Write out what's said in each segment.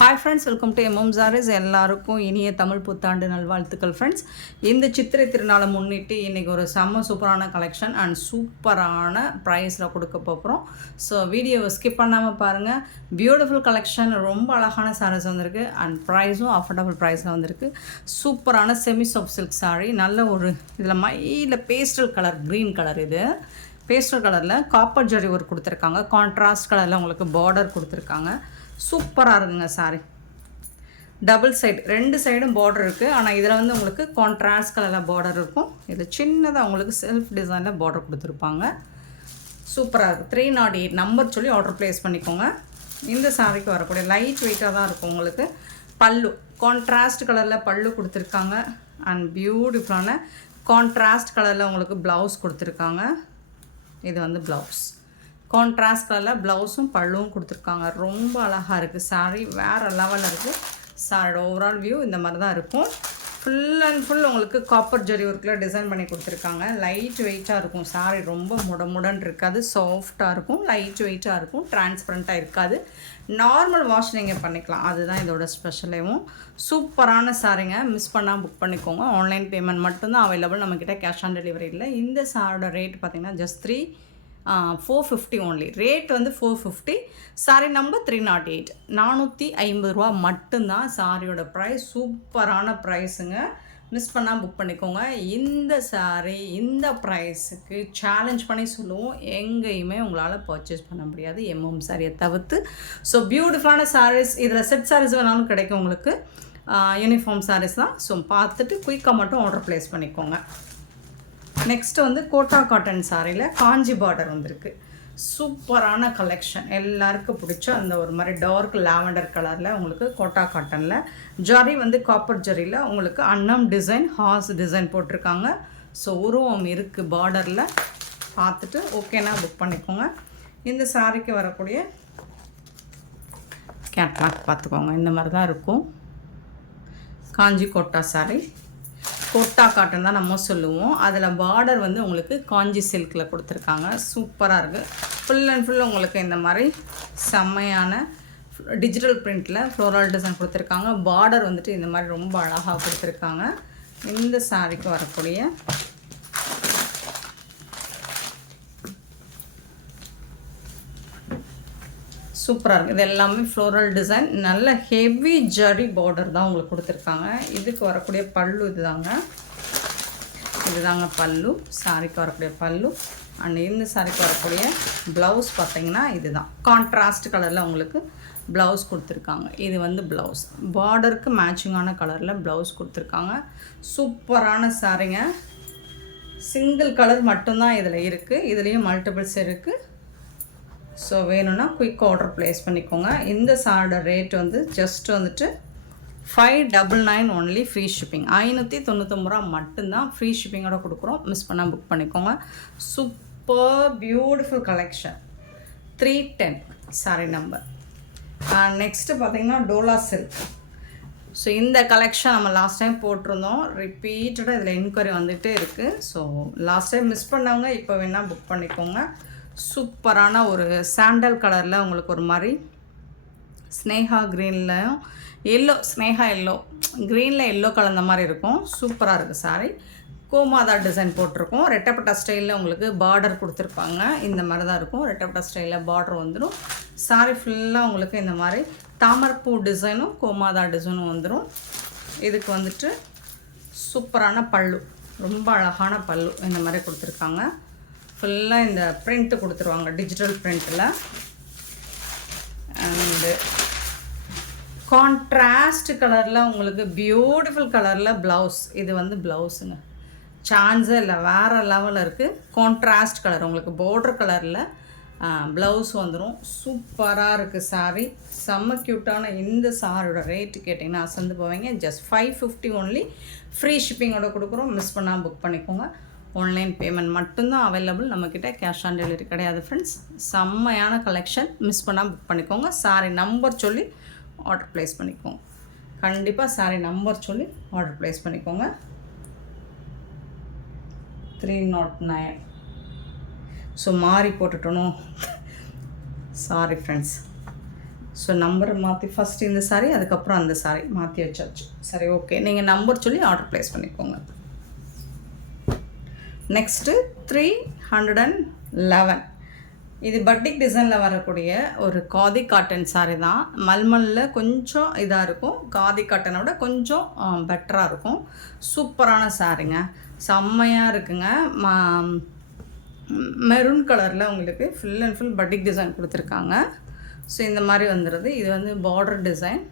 Hi friends, welcome to MM sarees. எல்லாருக்கும் இனிய தமிழ் புத்தாண்டு நல்வாழ்த்துக்கள் ஃப்ரெண்ட்ஸ். இந்த சித்திரை திருநாளை முன்னிட்டு இன்றைக்கி ஒரு செம்ம சூப்பரான கலெக்ஷன் அண்ட் சூப்பரான ப்ரைஸில் கொடுக்க போகிறோம். ஸோ வீடியோவை ஸ்கிப் பண்ணாமல் பாருங்கள். பியூட்டிஃபுல் கலெக்ஷன், ரொம்ப அழகான சாரீஸ் வந்திருக்கு அண்ட் ப்ரைஸும் அஃபோர்டபுள் ப்ரைஸில் வந்திருக்கு. சூப்பரான செமி சாஃப்ட் சில்க் சாரீ, நல்ல ஒரு இதில் மையில் பேஸ்டல் கலர், க்ரீன் கலர். இது பேஸ்டல் கலரில் காப்பர் ஜரி ஒர்க் கொடுத்துருக்காங்க. கான்ட்ராஸ்ட் கலரில் உங்களுக்கு பார்டர் கொடுத்துருக்காங்க. சூப்பராக இருக்குங்க சாரி. டபுள் சைடு, ரெண்டு சைடும் பார்டர் இருக்குது. ஆனால் இதில் வந்து உங்களுக்கு கான்ட்ராஸ்ட் கலரில் பார்டர் இருக்கும். இதில் சின்னதாக உங்களுக்கு செல்ஃப் டிசைனில் பார்டர் கொடுத்துருப்பாங்க. சூப்பராக இருக்குது. 308 நம்பர் சொல்லி ஆர்டர் ப்ளேஸ் பண்ணிக்கோங்க. இந்த சாரிக்கு வரக்கூடிய லைட் வெயிட்டாக தான் இருக்கும். உங்களுக்கு பல்லு கான்ட்ராஸ்ட் கலரில் பல்லு கொடுத்துருக்காங்க அண்ட் பியூட்டிஃபுல்லான கான்ட்ராஸ்ட் கலரில் உங்களுக்கு ப்ளவுஸ் கொடுத்துருக்காங்க. இது வந்து ப்ளவுஸ் கான்ட்ராஸ்ட் கலரில் ப்ளவுஸும் பல்லுவும் கொடுத்துருக்காங்க. ரொம்ப அழகாக இருக்குது சாரீ, வேறு லெவலில் இருக்குது. சாரியோட ஓவரால் வியூ இந்த மாதிரி தான் இருக்கும். ஃபுல் அண்ட் ஃபுல் உங்களுக்கு காப்பர் ஜரி ஒர்க்கில் டிசைன் பண்ணி கொடுத்துருக்காங்க. லைட் வெயிட்டாக இருக்கும் சாரீ, ரொம்ப முடன் இருக்காது, சாஃப்டாக இருக்கும், லைட் வெயிட்டாக இருக்கும், டிரான்ஸ்பரண்ட்டாக இருக்காது. நார்மல் வாஷ் நீங்கள் பண்ணிக்கலாம், அதுதான் இதோட ஸ்பெஷலேவும். சூப்பரான சாரீங்க, மிஸ் பண்ணால் புக் பண்ணிக்கோங்க. ஆன்லைன் பேமெண்ட் மட்டும்தான் அவைலபிள், நம்மக்கிட்ட கேஷ் ஆன் டெலிவரி இல்லை. இந்த சாரியோட ரேட் பார்த்திங்கன்னா ஜஸ்ட் 450 ஓன்லி. ரேட் வந்து 450. சாரி நம்பர் 308, 450 ரூபா மட்டும்தான் சாரியோட ப்ரைஸ். சூப்பரான ப்ரைஸுங்க, மிஸ் பண்ணால் புக் பண்ணிக்கோங்க. இந்த சாரீ இந்த ப்ரைஸுக்கு சேலஞ்ச் பண்ணி சொல்லுவோம், எங்கேயுமே உங்களால் பர்ச்சேஸ் பண்ண முடியாது எம்எம் சாரியை தவிர்த்து. ஸோ பியூட்டிஃபுல்லான சாரீஸ், இதில் செட் சாரீஸ் வேணாலும் கிடைக்கும் உங்களுக்கு. யூனிஃபார்ம் சாரீஸ் தான். ஸோ பார்த்துட்டு குயிக்காக மட்டும் ஆர்டர் ப்ளேஸ் பண்ணிக்கோங்க. நெக்ஸ்ட்டு வந்து கோட்டா காட்டன் சாரியில் காஞ்சி பார்டர் வந்திருக்கு. சூப்பரான கலெக்ஷன், எல்லாருக்கும் பிடிச்ச அந்த ஒரு மாதிரி டார்க் லாவெண்டர் கலரில் உங்களுக்கு கோட்டா காட்டனில் ஜரி வந்து காப்பர் ஜரியில் உங்களுக்கு அன்னம் டிசைன், ஹார்ஸ் டிசைன் போட்டிருக்காங்க. ஸோ உருவம் இருக்குது பார்டரில். பார்த்துட்டு ஓகேனா புக் பண்ணிக்கோங்க. இந்த சாரிக்கு வரக்கூடிய கேட்லாக் பார்த்துக்கோங்க, இந்த மாதிரி தான் இருக்கும். காஞ்சி கோட்டா சாரி, கோட்டா காட்டன் தான் நம்ம சொல்லுவோம். அதில் பார்டர் வந்து உங்களுக்கு காஞ்சி சில்கில் கொடுத்துருக்காங்க. சூப்பராக இருக்குது. ஃபுல் அண்ட் ஃபுல் உங்களுக்கு இந்த மாதிரி செம்மையான டிஜிட்டல் பிரிண்டில் ஃப்ளோரல் டிசைன் கொடுத்துருக்காங்க. பார்டர் வந்துட்டு இந்த மாதிரி ரொம்ப அழகாக கொடுத்துருக்காங்க. இந்த சாரிக்கு வரக்கூடிய சூப்பராக இருக்குது. இது எல்லாமே ஃப்ளோரல் டிசைன், நல்ல ஹெவி ஜரி பார்டர் தான் உங்களுக்கு கொடுத்துருக்காங்க. இதுக்கு வரக்கூடிய பல்லு இதுதாங்க பல்லு. சாரிக்கு வரக்கூடிய பல்லு அண்ட் இந்த சாரிக்கு வரக்கூடிய ப்ளவுஸ் பார்த்திங்கன்னா இதுதான் கான்ட்ராஸ்ட் கலரில் உங்களுக்கு ப்ளவுஸ் கொடுத்துருக்காங்க. இது வந்து ப்ளவுஸ் பார்டருக்கு மேட்சிங்கான கலரில் ப்ளவுஸ் கொடுத்துருக்காங்க. சூப்பரான சாரிங்க. சிங்கிள் கலர் மட்டும்தான் இதில் இருக்குது, இதுலேயும் மல்டிபிள்ஸ் இருக்குது. ஸோ வேணும்னா குயிக் ஆர்டர் ப்ளேஸ் பண்ணிக்கோங்க. இந்த சாரோட ரேட் வந்து ஜஸ்ட் வந்துட்டு 599 ஒன்லி, ஃப்ரீ ஷிப்பிங். 599 ரூபா மட்டும்தான், ஃப்ரீ ஷிப்பிங்கோட கொடுக்குறோம். மிஸ் பண்ணால் புக் பண்ணிக்கோங்க. Super beautiful collection. 310 sorry number. Next பார்த்திங்கன்னா டோலா சில்க். ஸோ இந்த கலெக்ஷன் நம்ம லாஸ்ட் டைம் போட்டிருந்தோம், ரிப்பீட்டடாக இதில் என்கொயரி வந்துகிட்டே இருக்குது. ஸோ லாஸ்ட் டைம் மிஸ் பண்ணவங்க இப்போ வேணால் புக் பண்ணிக்கோங்க. சூப்பரான ஒரு சாண்டல் கலரில் உங்களுக்கு ஒரு மாதிரி ஸ்னேகா க்ரீன்லையும் எல்லோ, ஸ்னேகா எல்லோ க்ரீனில் எல்லோ கலந்த மாதிரி இருக்கும். சூப்பராக இருக்குது சாரி. கோமாதா டிசைன் போட்டிருக்கோம். ரெட்டப்பட்டா ஸ்டைலில் உங்களுக்கு பார்டர் கொடுத்துருப்பாங்க. இந்த மாதிரி தான் இருக்கும். ரெட்டப்பட்டா ஸ்டைலில் பார்டர் வந்துடும். சாரி ஃபுல்லாக உங்களுக்கு இந்த மாதிரி தாமரைப்பூ டிசைனும் கோமாதா டிசைனும் வந்துடும். இதுக்கு வந்துட்டு சூப்பரான பல்லு, ரொம்ப அழகான பல்லு இந்த மாதிரி கொடுத்துருக்காங்க. ஃபுல்லாக இந்த பிரிண்ட்டு கொடுத்துருவாங்க டிஜிட்டல் பிரிண்ட்டில். அண்டு கான்ட்ராஸ்ட் கலரில் உங்களுக்கு பியூட்டிஃபுல் கலரில் ப்ளவுஸ். இது வந்து ப்ளவுஸுங்க, சான்ஸே இல்லை, வேறு லெவலில் இருக்குது. கான்ட்ராஸ்ட் கலர் உங்களுக்கு பார்டர் கலரில் ப்ளவுஸ் வந்துடும். சூப்பராக இருக்குது சாரி, செம்ம க்யூட்டான. இந்த சாரியோட ரேட்டு கேட்டிங்கன்னா அசந்து போவீங்க. ஜஸ்ட் 550 ஒன்லி, ஃப்ரீ ஷிப்பிங்கோட கொடுக்குறோம். மிஸ் பண்ணால் புக் பண்ணிக்கோங்க. ஆன்லைன் பேமெண்ட் மட்டும்தான் அவைலபிள், நம்மக்கிட்ட கேஷ் ஆன் டெலிவரி கிடையாது ஃப்ரெண்ட்ஸ். செம்மையான கலெக்ஷன், மிஸ் பண்ணால் புக் பண்ணிக்கோங்க. சாரி நம்பர் சொல்லி ஆர்டர் ப்ளேஸ் பண்ணிக்கோங்க. கண்டிப்பாக சாரி நம்பர் சொல்லி ஆர்டர் ப்ளேஸ் பண்ணிக்கோங்க. 309. ஸோ மாறி போட்டுட்டணும், சாரி ஃப்ரெண்ட்ஸ். ஸோ நம்பரை மாற்றி ஃபஸ்ட்டு இந்த சாரீ, அதுக்கப்புறம் அந்த சாரீ மாற்றி வச்சாச்சு. சரி, ஓகே. நீங்கள் நம்பர் சொல்லி ஆர்டர் ப்ளேஸ் பண்ணிக்கோங்க. நெக்ஸ்ட்டு 311. இது பட்டிக் டிசைனில் வரக்கூடிய ஒரு காதி காட்டன் சாரீ தான். மல்மலில் கொஞ்சம் இதாக இருக்கும், காதி காட்டனை விட கொஞ்சம் பெட்டராக இருக்கும். சூப்பரான சாரீங்க, செம்மையாக இருக்குங்க. மெரூன் கலரில் உங்களுக்கு ஃபுல் அண்ட் ஃபுல் பட்டிக் டிசைன் கொடுத்துருக்காங்க. ஸோ இந்த மாதிரி வந்துடுது. இது வந்து பார்டர் டிசைன்,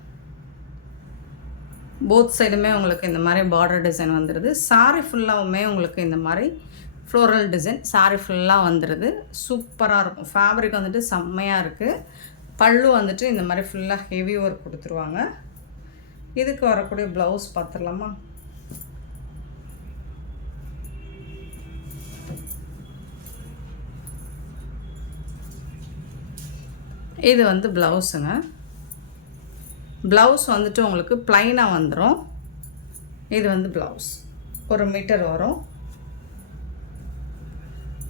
போத் சைடுமே உங்களுக்கு இந்த மாதிரி பார்டர் டிசைன் வந்துடுது. சாரீ ஃபுல்லாகவுமே உங்களுக்கு இந்த மாதிரி ஃப்ளோரல் டிசைன் சாரீ ஃபுல்லாக வந்துடுது. சூப்பராக இருக்கும். ஃபேப்ரிக் வந்துட்டு செம்மையாக இருக்குது. பல்லு வந்துட்டு இந்த மாதிரி ஃபுல்லாக ஹெவி ஒர்க் கொடுத்துருவாங்க. இதுக்கு வரக்கூடிய ப்ளவுஸ் பார்த்துடலாமா? இது வந்து ப்ளவுஸுங்க. ப்ளவுஸ் வந்துட்டு உங்களுக்கு ப்ளைனாக வந்துடும். இது வந்து ப்ளவுஸ் 1 மீட்டர் வரும்.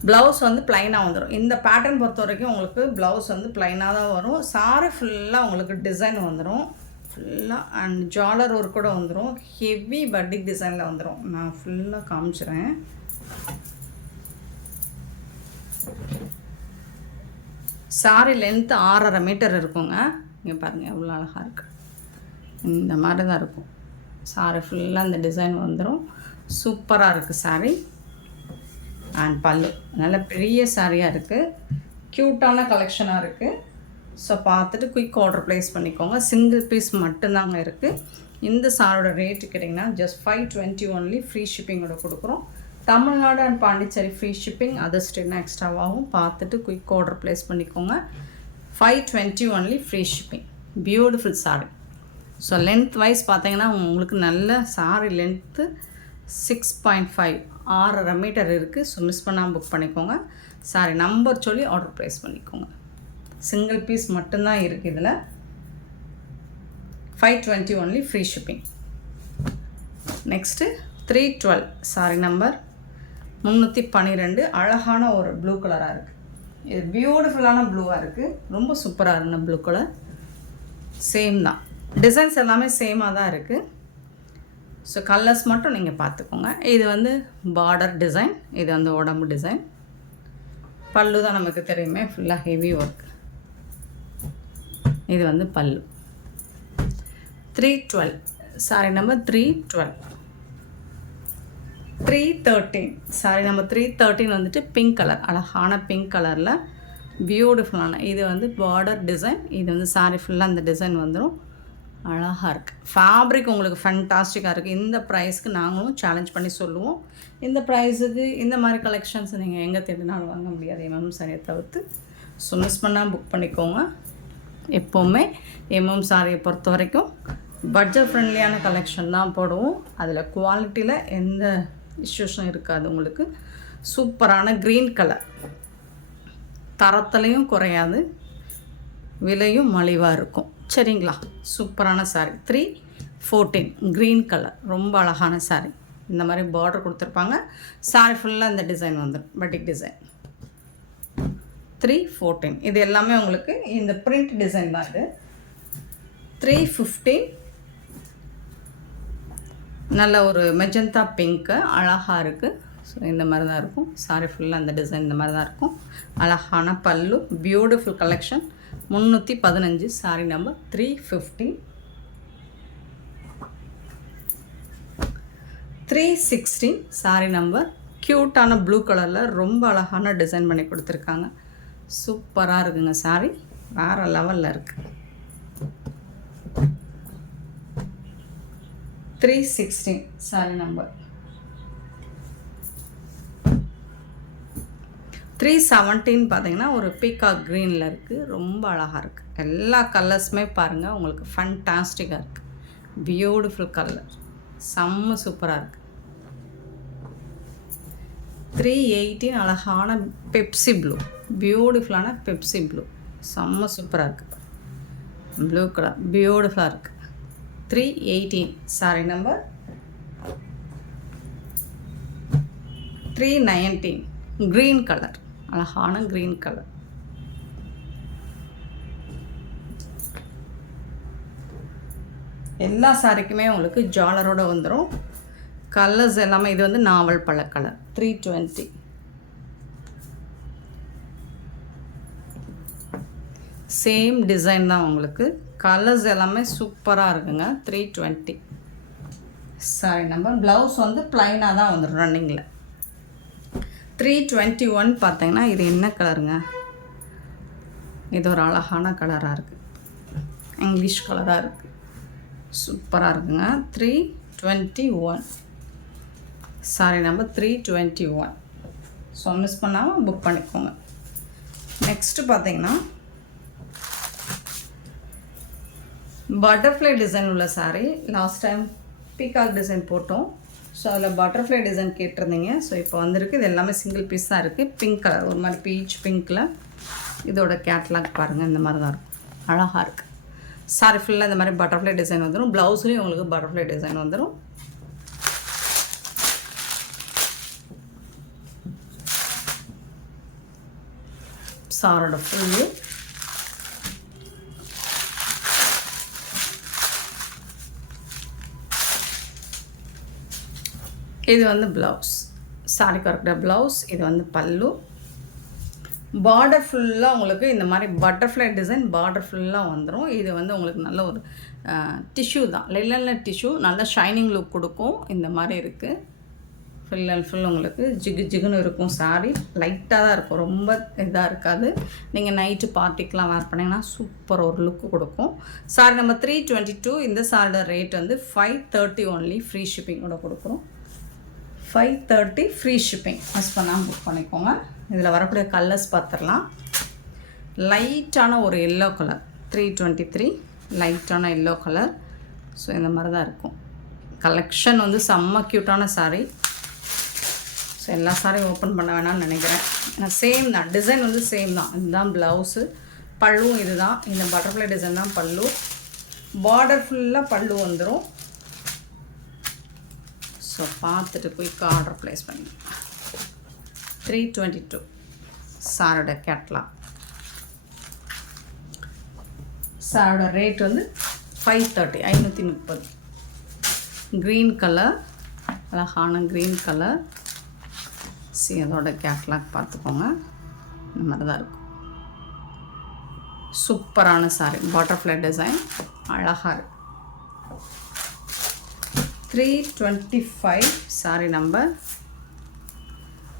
ப்ளவுஸ் வந்து ப்ளைனாக வந்துடும். இந்த பேட்டர்ன் பொறுத்த வரைக்கும் உங்களுக்கு ப்ளவுஸ் வந்து ப்ளைனாக தான் வரும். சாரி ஃபுல்லாக உங்களுக்கு டிசைன் வந்துடும் ஃபுல்லாக. அண்ட் ஜாலர் ஒர்க் கூட வந்துடும். ஹெவி பட்டிக் டிசைனில் வந்துடும். நான் ஃபுல்லாக காமிச்சிடுறேன். சாரி லென்த்து 6.5 மீட்டர் இருக்குங்க. இங்கே பாருங்கள் எவ்வளோ அழகாக இருக்குது. இந்த மாதிரி தான் இருக்கும். சாரி ஃபுல்லாக இந்த டிசைன் வந்துடும். சூப்பராக இருக்குது சாரி. அண்ட் பல்லு நல்ல பெரிய சாரியாக இருக்குது. க்யூட்டான கலெக்ஷனாக இருக்குது. ஸோ பார்த்துட்டு குயிக் ஆர்டர் ப்ளேஸ் பண்ணிக்கோங்க. சிங்கிள் பீஸ் மட்டும்தாங்க இருக்குது. இந்த சாரோட ரேட்டு கேட்டிங்கன்னா ஜஸ்ட் 520 ஒன்லி. ஃப்ரீ ஷிப்பிங்கோட கொடுக்குறோம். Tamil Nadu and Pondicherry free shipping, other ஸ்டேட்னா எக்ஸ்ட்ராவாகும். பார்த்துட்டு குயிக் ஆர்டர் ப்ளேஸ் பண்ணிக்கோங்க. 520 only free shipping. Beautiful sari. So length wise பார்த்தீங்கன்னா உங்களுக்கு நல்ல சாரி லென்த்து 6.5 6.5 மீட்டர் இருக்குது. ஸோ மிஸ் பண்ணாமல் புக் பண்ணிக்கோங்க. சாரி நம்பர் சொல்லி ஆர்டர் ப்ளேஸ் பண்ணிக்கோங்க. சிங்கிள் பீஸ் மட்டும்தான் இருக்குது இதில். 520 only free shipping. Next 312 sari number 312. அழகான ஒரு ப்ளூ கலராக இருக்குது. இது பியூட்டிஃபுல்லான ப்ளூவாக இருக்குது. ரொம்ப சூப்பராக இருந்த ப்ளூ கலர். சேம் தான், டிசைன்ஸ் எல்லாமே சேமாக தான் இருக்குது. ஸோ கலர்ஸ் மட்டும் நீங்கள் பார்த்துக்கோங்க. இது வந்து பார்டர் டிசைன், இது வந்து உடம்பு டிசைன். பல்லு தான் நமக்கு தெரியுமே, ஃபுல்லாக ஹெவி ஒர்க். இது வந்து பல்லு. 312 சாரி நம்பர் 312. 313 சாரி நம்பர் 313 வந்துட்டு பிங்க் கலர், அழகான பிங்க் கலரில் பியூட்டிஃபுல்லான. இது வந்து பார்டர் டிசைன். இது வந்து சாரி ஃபுல்லாக அந்த டிசைன் வந்துடும். அழகாக இருக்குது. ஃபேப்ரிக் உங்களுக்கு ஃபேன்டாஸ்டிக்காக இருக்குது. இந்த ப்ரைஸ்க்கு நாங்களும் சேலஞ்ச் பண்ணி சொல்லுவோம். இந்த ப்ரைஸுக்கு இந்த மாதிரி கலெக்ஷன்ஸ் நீங்கள் எங்கே தேடினாலும் வாங்க முடியாது எம்எம் சாரியை தவிர்த்து. ஸோ மிஸ் பண்ணால் புக் பண்ணிக்கோங்க. எப்போவுமே எம்எம் சாரியை பொறுத்த வரைக்கும் பட்ஜெட் ஃப்ரெண்ட்லியான கலெக்ஷன் தான் போடுவோம். அதில் குவாலிட்டியில் எந்த இஷ்யூஸும் இருக்காது. உங்களுக்கு சூப்பரான க்ரீன் கலர், தரத்துலையும் குறையாது, விலையும் மலிவாக இருக்கும். சரிங்களா? சூப்பரான சாரீ. 314 க்ரீன் கலர், ரொம்ப அழகான சாரீ. இந்த மாதிரி பார்டர் கொடுத்துருப்பாங்க. சாரீ ஃபுல்லாக இந்த டிசைன் வந்துடும், பட்டிக் டிசைன். 314 இது எல்லாமே உங்களுக்கு இந்த பிரிண்ட் டிசைன் தான். இது 315 நல்ல ஒரு மெஜந்தா பிங்க்கு, அழகாக இருக்குது. ஸோ இந்த மாதிரி தான் இருக்கும். சாரீ ஃபுல்லாக அந்த டிசைன் இந்த மாதிரி தான் இருக்கும். அழகான பல்லு, beautiful collection. 315 sorry number 315. 316 sorry number. க்யூட்டான ப்ளூ கலரில் ரொம்ப அழகான டிசைன் பண்ணி கொடுத்துருக்காங்க. சூப்பராக இருக்குங்க சாரி, வேறு லெவலில் இருக்குது. 316 சாரி நம்பர். 317 பார்த்தீங்கன்னா ஒரு பீகாக் க்ரீனில் இருக்குது. ரொம்ப அழகாக இருக்குது. எல்லா கலர்ஸுமே பாருங்கள், உங்களுக்கு ஃபண்டாஸ்டிக்காக இருக்குது. பியூட்டிஃபுல் கலர், செம்ம சூப்பராக இருக்குது. 318 அழகான பெப்சி ப்ளூ, பியூட்டிஃபுல்லான பெப்சி ப்ளூ, செம்ம சூப்பராக இருக்குது. ப்ளூ கலர் பியூட்டிஃபுல்லாக இருக்குது. 318 சாரி நம்பர். 319 க்ரீன் கலர், அழகான க்ரீன் கலர். எல்லா சாரிக்குமே உங்களுக்கு ஜாலரோடு வந்துடும். கலர்ஸ் எல்லாமே இது வந்து நாவல் பழ கலர் 320. சேம் டிசைன் தான் உங்களுக்கு. கலர்ஸ் எல்லாமே சூப்பராக இருக்குங்க. 320 சாரி நம்பர். ப்ளவுஸ் வந்து ப்ளைனாக தான் வந்துடும் ரன்னிங்கில். 321 பார்த்தீங்கன்னா இது என்ன கலருங்க? இது ஒரு அழகான கலராக இருக்குது, இங்கிலீஷ் கலராக இருக்குது, சூப்பராக இருக்குங்க. 321 சாரி நம்பர் 321. ஸோ மிஸ் பண்ணாமல் புக் பண்ணிக்கோங்க. நெக்ஸ்ட்டு பார்த்தீங்கன்னா பட்டர்ஃப்ளை டிசைன் உள்ள sari. Last time peacock design போட்டோம். ஸோ அதில் பட்டர்ஃப்ளை டிசைன் கேட்டிருந்தீங்க. ஸோ இப்போ வந்திருக்கு. இது எல்லாமே சிங்கிள் பீஸ் தான் இருக்குது. பிங்க் கலர், ஒரு மாதிரி பீச் பிங்க்கில். இதோட கேட்லாக் பாருங்கள், இந்த மாதிரி தான் இருக்கும், அழகாக இருக்குது. சாரி ஃபுல்லாக இந்த மாதிரி பட்டர்ஃப்ளை டிசைன் வந்துடும். ப்ளவுஸ்லேயும் உங்களுக்கு பட்டர்ஃப்ளை டிசைன் வந்துடும். சாரோட ஃபுல்லு இது வந்து ப்ளவுஸ், சாரிக்கு இருக்கிற ப்ளவுஸ். இது வந்து பல்லு. பார்டர் ஃபுல்லாக உங்களுக்கு இந்த மாதிரி பட்டர்ஃப்ளை டிசைன் பார்டர் ஃபுல்லாக வந்துடும். இது வந்து உங்களுக்கு நல்ல ஒரு டிஷ்யூ தான், லினன் டிஷ்யூ, நல்ல ஷைனிங் லுக் கொடுக்கும். இந்த மாதிரி இருக்குது. ஃபுல் அண்ட் ஃபுல் உங்களுக்கு ஜிகு ஜிகுன்னு இருக்கும். சாரி லைட்டாக தான் இருக்கும், ரொம்ப இதாக இருக்காது. நீங்கள் நைட்டு பார்ட்டிக்கெலாம் வேர் பண்ணிங்கன்னா சூப்பர் ஒரு லுக்கு கொடுக்கும். Sorry number 322. இந்த சாரியோட ரேட் வந்து 530 ஒன்லி. ஃப்ரீ ஷிப்பிங்கோட கொடுக்குறோம். 530 ஃப்ரீ ஷிப்பிங். மிஸ் பண்ணாமல் புக் பண்ணிக்கோங்க. இதில் வரக்கூடிய கலர்ஸ் பார்த்துடலாம். லைட்டான ஒரு எல்லோ கலர் 323, லைட்டான எல்லோ கலர். ஸோ இந்த மாதிரி தான் இருக்கும். கலெக்ஷன் வந்து செம்ம க்யூட்டான சாரீ. ஸோ எல்லா சாரியும் ஓப்பன் பண்ண வேணாம்னு நினைக்கிறேன். ஏன்னா சேம் தான், டிசைன் வந்து சேம் தான். இதுதான் ப்ளவுஸு, பல்லுவும் இது தான். இந்த பட்டர்ஃப்ளை டிசைன் தான் பல்லு. பார்டர் ஃபுல்லாக பல்லு வந்துடும். ஸோ பார்த்துட்டு குயிக்காக ஆர்டர் ப்ளேஸ் பண்ணி 322 சாரோட கேட்லாக். சாரோட ரேட் வந்து 530, 530. க்ரீன் கலர், அழகான க்ரீன் கலர். சரி, அதோட கேட்லாக் பார்த்துக்கோங்க. இந்த மாதிரி தான் இருக்கும். சூப்பரான சாரி, பட்டர்ஃப்ளை டிசைன், அழகாக இருக்குது. 325 சாரி நம்பர்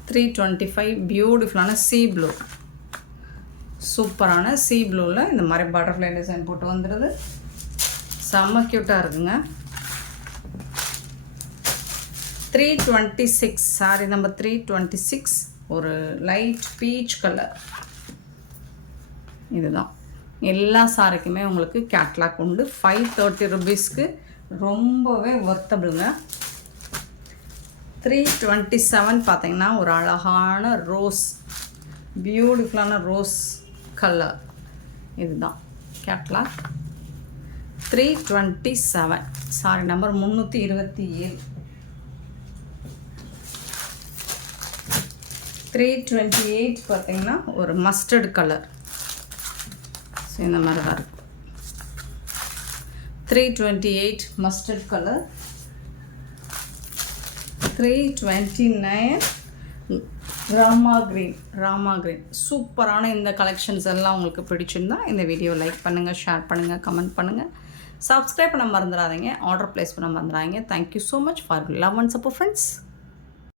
325. பியூட்டிஃபுல்லான சீ ப்ளூ, சூப்பரான சீ ப்ளூவில் இந்த மாதிரி பட்டர்ஃப்ளை டிசைன் போட்டு வந்துடுது. செம்ம க்யூட்டாக இருக்குங்க. 326 சாரி நம்பர் 326. ஒரு லைட் பீச் கலர். இதுதான் எல்லா சாரிக்குமே உங்களுக்கு கேட்லாக் உண்டு. 530 ருபீஸ்க்கு ரொம்பவே ஒர்த்தபிளுங்க. 327 பார்த்தீங்கன்னா ஒரு அழகான ரோஸ், பியூட்டிஃபுல்லான ரோஸ் கலர். இதுதான் கேட்லாக். 327 sorry number 327. 328 பார்த்தீங்கன்னா ஒரு மஸ்டர்ட் கலர். ஸோ இந்த மாதிரி தான் இருக்கும். 328 மஸ்டர்ட் கலர். 329 ராமா க்ரீன். சூப்பரான இந்த கலெக்ஷன்ஸ் எல்லாம் உங்களுக்கு பிடிச்சிருந்தா இந்த வீடியோ லைக் பண்ணுங்கள், ஷேர் பண்ணுங்கள், கமெண்ட் பண்ணுங்கள், சப்ஸ்கிரைப் பண்ண மறந்துடாதீங்க, ஆர்டர் ப்ளேஸ் பண்ண மறந்துடாதீங்க. Thank you so much for love and support friends.